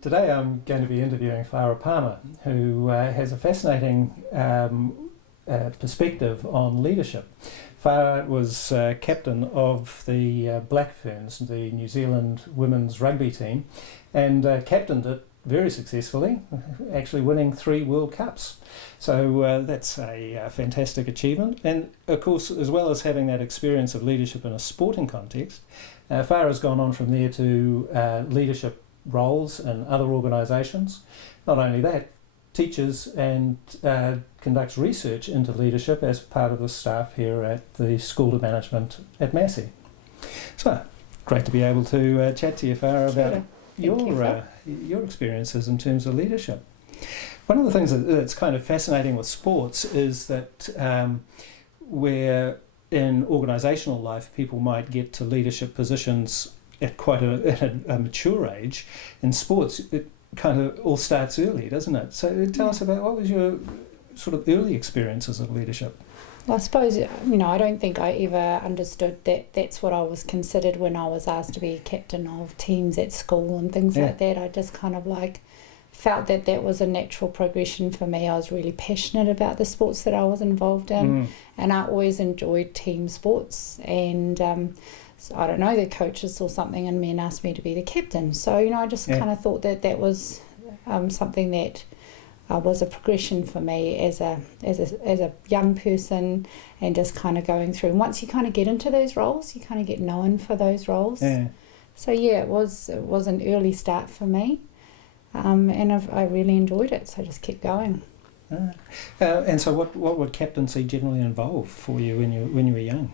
Today I'm going to be interviewing Farah, who has a fascinating perspective on leadership. Farah was captain of the Black Ferns, the New Zealand women's rugby team, and captained it very successfully, actually winning 3 World Cups. So that's a fantastic achievement. And of course, as well as having that experience of leadership in a sporting context, Farah's gone on from there to leadership roles in other organisations. Not only that, teaches and conducts research into leadership as part of the staff here at the School of Management at Massey. So, great to be able to chat to you, Farah, about your experiences in terms of leadership. One of the things that's kind of fascinating with sports is that where in organisational life people might get to leadership positions at quite a mature age, in sports it kind of all starts early, doesn't it? So tell us about what was your sort of early experiences of leadership? Well, I suppose, I don't think I ever understood that that's what I was considered when I was asked to be captain of teams at school and things like that. I just kind of felt that that was a natural progression for me. I was really passionate about the sports that I was involved in, and I always enjoyed team sports. And so I don't know, the coaches saw something in me and asked me to be the captain. So, I just kind of thought that that was something that was a progression for me as a young person, and just kind of going through. And once you kind of get into those roles, you kind of get known for those roles. Yeah. So it was an early start for me, and I really enjoyed it. So I just kept going. And so, what would captaincy generally involve for you when you were young?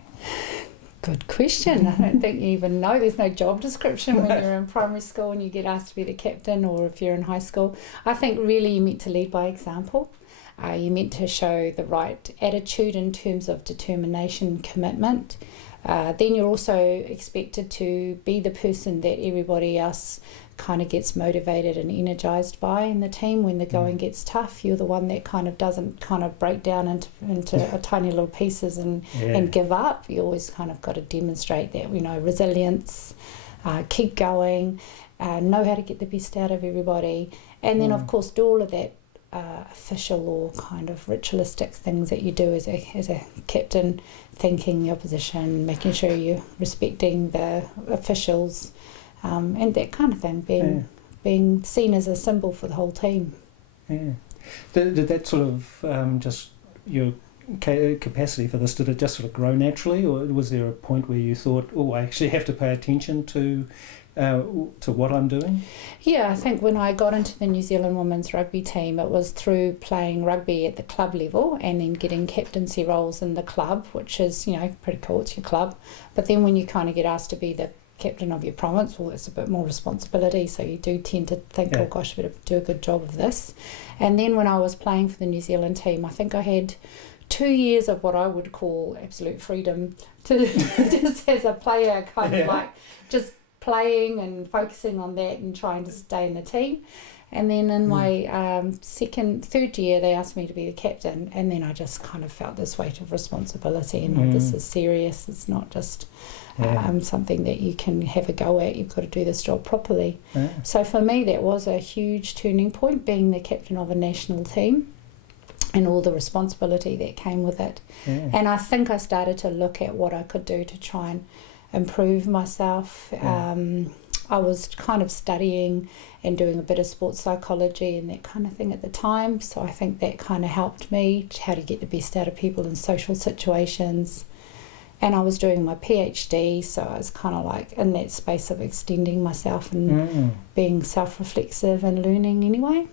Good question. I don't think you even know. There's no job description when you're in primary school and you get asked to be the captain, or if you're in high school. I think really you meant to lead by example. You meant to show the right attitude in terms of determination, commitment. Then you're also expected to be the person that everybody else kind of gets motivated and energized by in the team. When the going gets tough, you're the one that kind of doesn't kind of break down into tiny little pieces and give up. You always kind of got to demonstrate that, resilience, keep going, know how to get the best out of everybody, and then of course do all of that official or kind of ritualistic things that you do as a captain, thanking the opposition, making sure you're respecting the officials, and that kind of thing, being seen as a symbol for the whole team. Yeah. Did that sort of just your capacity for this, did it just sort of grow naturally, or was there a point where you thought, I actually have to pay attention to what I'm doing? Yeah, I think when I got into the New Zealand women's rugby team, it was through playing rugby at the club level and then getting captaincy roles in the club, which is, pretty cool, it's your club. But then when you kind of get asked to be the captain of your province, it's a bit more responsibility, so you do tend to think, oh gosh, I better do a good job of this. And then when I was playing for the New Zealand team, I think I had 2 years of what I would call absolute freedom to just as a player, kind of just playing and focusing on that and trying to stay in the team. And then in my third year, they asked me to be the captain, and then I just kind of felt this weight of responsibility, and this is serious. It's not just something that you can have a go at. You've got to do this job properly. So for me, that was a huge turning point, being the captain of a national team and all the responsibility that came with it. And I think I started to look at what I could do to try and improve myself. I was kind of studying and doing a bit of sports psychology and that kind of thing at the time, so I think that kind of helped me how to get the best out of people in social situations. And I was doing my PhD, so I was kind of in that space of extending myself and being self-reflexive and learning anyway.